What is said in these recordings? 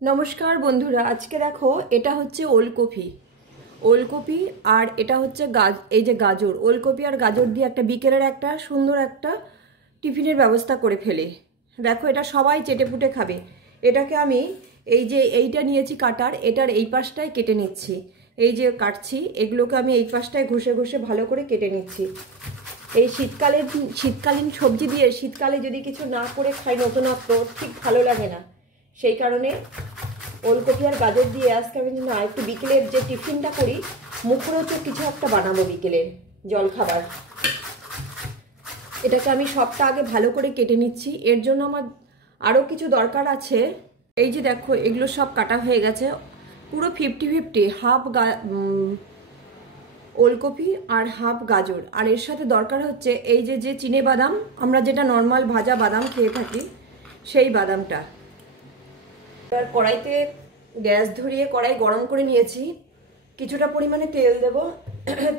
নমস্কার বন্ধুরা, আজকে দেখো এটা হচ্ছে ওলকপি। ওলকপি আর এটা হচ্ছে এই যে গাজর। ওলকপি আর গাজর দিয়ে একটা বিকেলের একটা সুন্দর একটা টিফিনের ব্যবস্থা করে ফেলে। দেখো এটা সবাই চেটেপুটে খাবে। এটাকে আমি এই যে এইটা নিয়েছি কাটার, এটার এই পাশটায় কেটে নিচ্ছি। এই যে কাটছি এগুলোকে আমি এই পাশটায় ঘষে ঘষে ভালো করে কেটে নিচ্ছি। এই শীতকালীন সবজি দিয়ে শীতকালে যদি কিছু না করে খাই নতুনত্ব ঠিক ভালো লাগে না। সেই কারণে ওলকপি আর গাজর দিয়ে আজকে আমি না একটু বিকেলের যে টিফিনটা করি মুখরোচক কিছু একটা বানাবো বিকেলের জলখাবার। এটাকে আমি সবটা আগে ভালো করে কেটে নিচ্ছি। এর জন্য আমার আরও কিছু দরকার আছে। এই যে দেখো এগুলো সব কাটা হয়ে গেছে, পুরো 50-50, হাফ ওলকপি আর হাফ গাজর। আর এর সাথে দরকার হচ্ছে এই যে চিনে বাদাম, আমরা যেটা নর্মাল ভাজা বাদাম খেয়ে থাকি সেই বাদামটা। এবার কড়াইতে গ্যাস ধরিয়ে কড়াই গরম করে নিয়েছি, কিছুটা পরিমাণে তেল দেব।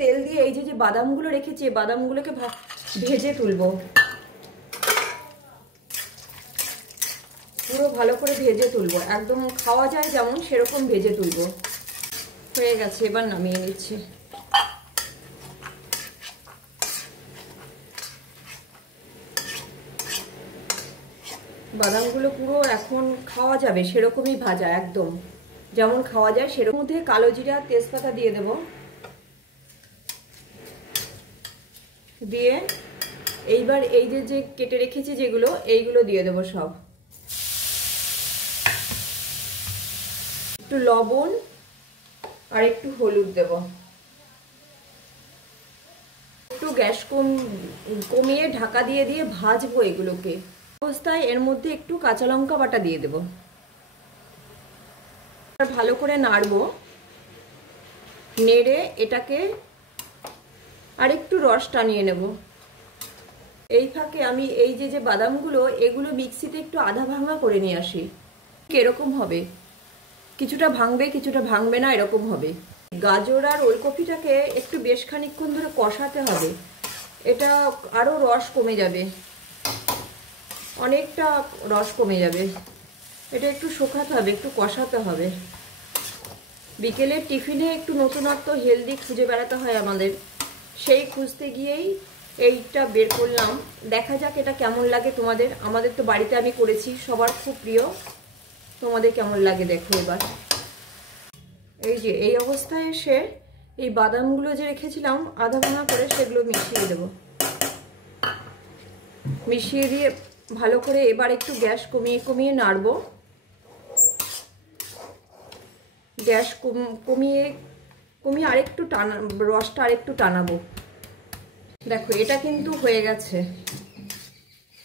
তেল দিয়ে এই যে বাদামগুলো রেখেছি বাদামগুলোকে ভেজে তুলব, পুরো ভালো করে ভেজে তুলব, একদম খাওয়া যায় যেমন সেরকম ভেজে তুলব। হয়ে গেছে, এবার নামিয়ে নিচ্ছি। বাদামগুলো পুরো এখন খাওয়া যাবে সেরকমই ভাজা, একদম যেমন খাওয়া যায় সেরকম। মধ্যে কালো জিরা তেজপাতা দিয়ে দেব, দিয়ে এইবার এই যে কেটে রেখেছি যেগুলো এইগুলো দিয়ে দেবো সব। একটু লবণ আর একটু হলুদ দেব। একটু গ্যাস কমিয়ে ঢাকা দিয়ে দিয়ে ভাজবো এগুলোকে। অবস্থায় এর মধ্যে একটু কাঁচা লঙ্কা বাটা দিয়ে দেব, ভালো করে নাড়বো। নেড়ে এটাকে আর একটু রস টানিয়ে নেব। এই ফাঁকে আমি এই যে বাদামগুলো এগুলো মিক্সিতে একটু আধা ভাঙা করে নিয়ে আসি। এরকম হবে, কিছুটা ভাঙবে কিছুটা ভাঙবে না, এরকম হবে। গাজর আর ওলকপিটাকে একটু বেশ খানিকক্ষণ ধরে কষাতে হবে, এটা আরও রস কমে যাবে, অনেকটা রস কমে যাবে। এটা একটু শুকাতে হবে, একটু কষাতে হবে। বিকেলের টিফিনে একটু নতুনত্ব হেলদি খুঁজে বেড়াতে হয় আমাদের, সেই খুঁজতে গিয়েই এইটা বের করলাম। দেখা যাক এটা কেমন লাগে তোমাদের। আমাদের তো বাড়িতে আমি করেছি, সবার খুব প্রিয়। তোমাদের কেমন লাগে দেখো এবার। এই যে এই অবস্থায় এসে এই বাদামগুলো যে রেখেছিলাম আধা ভাঙা করে সেগুলো মিশিয়ে দেব। মিশিয়ে দিয়ে ভালো করে এবার একটু গ্যাস কমিয়ে কমিয়ে নাড়বো। গ্যাস কমিয়ে কমিয়ে আরেকটু রসটা আরেকটু টানাবো। দেখো এটা কিন্তু হয়ে গেছে।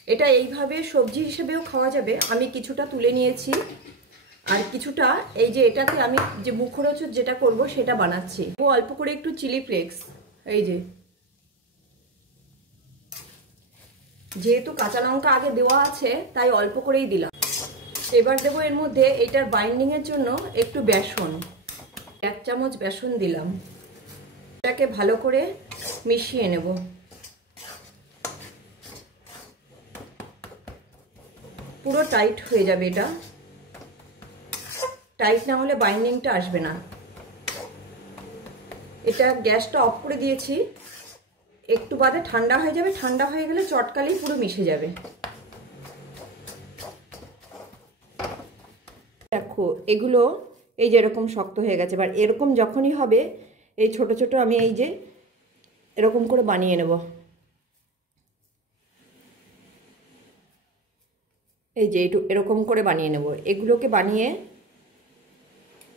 এটা এইভাবে সবজি হিসেবেও খাওয়া যাবে। আমি কিছুটা তুলে নিয়েছি আর কিছুটা এই যে এটাতে আমি যে মুখরোচক যেটা করব সেটা বানাচ্ছি। অল্প করে একটু চিলি ফ্লেক্স, এই যেহেতু কাঁচা লঙ্কা আগে দেওয়া আছে তাই অল্প করেই দিলাম। এবার দেবো এর মধ্যে এটার বাইন্ডিং এর জন্য একটু বেসন, 1 চামচ বেসন দিলাম। এটাকে ভালো করে মিশিয়ে নেব। পুরো টাইট হয়ে যাবে, এটা টাইট না হলে বাইন্ডিংটা আসবে না। এটা গ্যাসটা অফ করে দিয়েছি, একটু বাদে ঠান্ডা হয়ে যাবে। ঠান্ডা হয়ে গেলে চটকালেই পুরো মিশে যাবে। দেখো এগুলো এই যে এরকম শক্ত হয়ে গেছে। এবার এরকম যখনই হবে এই ছোট ছোট আমি এই যে এরকম করে বানিয়ে নেব। এই যে এরকম করে বানিয়ে নেব। এগুলোকে বানিয়ে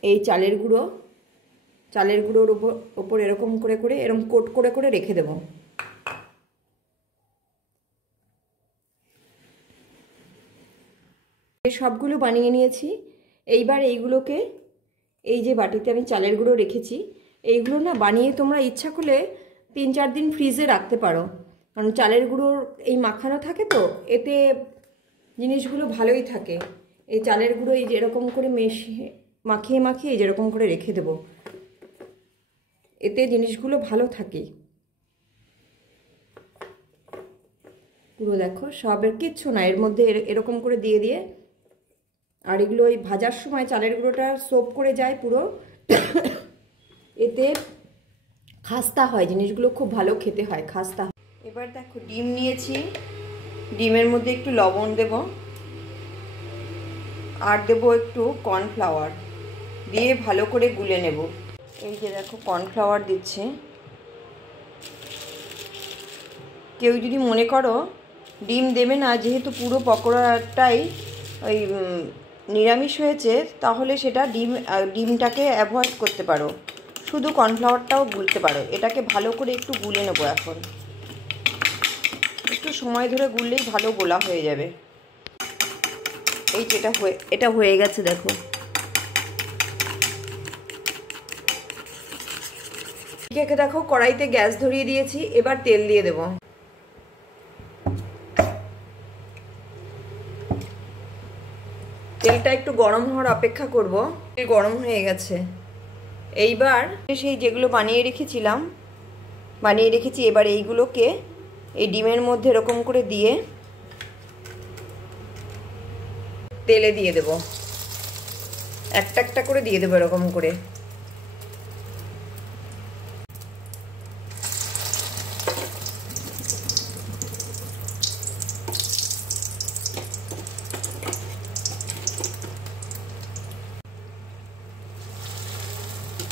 এই চালের গুঁড়োর উপর এরকম করে করে এরকম কোট করে করে রেখে দেব। সবগুলো বানিয়ে নিয়েছি। এইবার এইগুলোকে এই যে বাটিতে আমি চালের গুঁড়ো রেখেছি এইগুলো না বানিয়ে তোমরা ইচ্ছা করলে 3-4 দিন ফ্রিজে রাখতে পারো, কারণ চালের গুঁড়োর এই মাখানো থাকে তো এতে জিনিসগুলো ভালোই থাকে। এই চালের গুঁড়ো এই যে এরকম করে মাখিয়ে মাখিয়ে এই যেরকম করে রেখে দেবো, এতে জিনিসগুলো ভালো থাকে। পুরো দেখো সবের কিচ্ছু না, এর মধ্যে এরকম করে দিয়ে দিয়ে আর এগুলো ওই ভাজার সময় চালের গুঁড়োটা সোপ করে যায় পুরো, এতে খাস্তা হয়, জিনিসগুলো খুব ভালো খেতে হয়, খাস্তা। এবার দেখো ডিম নিয়েছি, ডিমের মধ্যে একটু লবণ দেব আর দেবো একটু কর্নফ্লাওয়ার, দিয়ে ভালো করে গুলে নেব। এই যে দেখো কর্নফ্লাওয়ার দিচ্ছে। কেউ যদি মনে করো ডিম দেবে না, যেহেতু পুরো পকোড়াটাই ওই নিরামিষ হয়েছে, তাহলে সেটা ডিমটাকে অ্যাভয়েড করতে পারো, শুধু কর্নফ্লাওয়ারটাও গুলতে পারো। এটাকে ভালো করে একটু গুলে নেবো। এখন একটু সময় ধরে গুললেই ভালো গোলা হয়ে যাবে। এই যে এটা হয়ে গেছে দেখো। দেখো কড়াইতে গ্যাস ধরিয়ে দিয়েছি, এবার তেল দিয়ে দেবো। তেলটা একটু গরম হওয়ার অপেক্ষা করব। গরম হয়ে গেছে। এইবার সেই যেগুলো বানিয়ে রেখেছি, এবার এইগুলোকে এই ডিমের মধ্যে এরকম করে দিয়ে তেলে দিয়ে দেব। একটা একটা করে দিয়ে দেবো এরকম করে।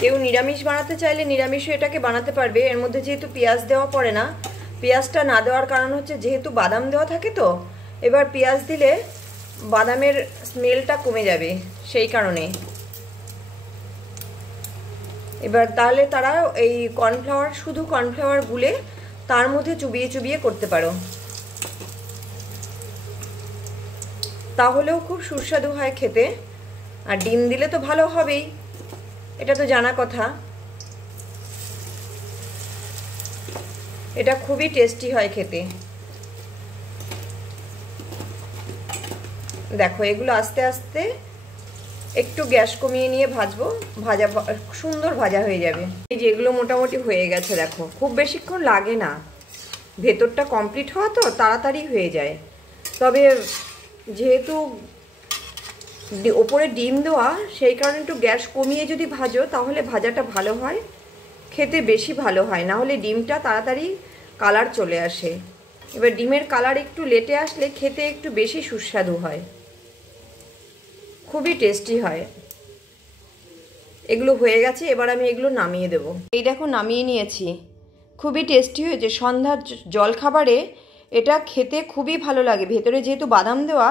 কেউ নিরামিষ বানাতে চাইলে নিরামিষও এটাকে বানাতে পারবে। এর মধ্যে যেহেতু পেঁয়াজ দেওয়া পড়ে না, পেঁয়াজটা না দেওয়ার কারণ হচ্ছে যেহেতু বাদাম দেওয়া থাকে, তো এবার পেঁয়াজ দিলে বাদামের স্মেলটা কমে যাবে, সেই কারণে। এবার তাহলে তারা এই শুধু কর্নফ্লাওয়ার গুলে তার মধ্যে চুবিয়ে চুবিয়ে করতে পারো, তাহলেও খুব সুস্বাদু হয় খেতে। আর ডিম দিলে তো ভালো হবেই, এটা তো জানা কথা। এটা খুবই টেস্টি হয় খেতে। দেখো এগুলো আস্তে আস্তে একটু গ্যাস কমিয়ে নিয়ে ভাজবো, সুন্দর ভাজা হয়ে যাবে। এই যে এগুলো মোটামুটি হয়ে গেছে দেখো, খুব বেশিক্ষণ লাগে না, ভেতরটা কমপ্লিট হওয়া তো তাড়াতাড়ি হয়ে যায়। তবে যেহেতু ওপরে ডিম দেওয়া, সেই কারণে একটু গ্যাস কমিয়ে যদি ভাজো তাহলে ভাজাটা ভালো হয়, খেতে বেশি ভালো হয়। না হলে ডিমটা তাড়াতাড়ি কালার চলে আসে। এবার ডিমের কালার একটু লেটে আসলে খেতে একটু বেশি সুস্বাদু হয়, খুবই টেস্টি হয়। এগুলো হয়ে গেছে, এবার আমি এগুলো নামিয়ে দেব। এই দেখো নামিয়ে নিয়েছি, খুবই টেস্টি হয়েছে। সন্ধ্যার জলখাবারে এটা খেতে খুবই ভালো লাগে। ভেতরে যেহেতু বাদাম দেওয়া,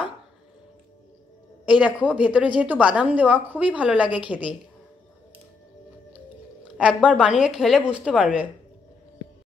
এই দেখো ভেতরে যেহেতু বাদাম দেওয়া, খুবই ভালো লাগে খেতে। একবার বানিয়ে খেলে বুঝতে পারবে।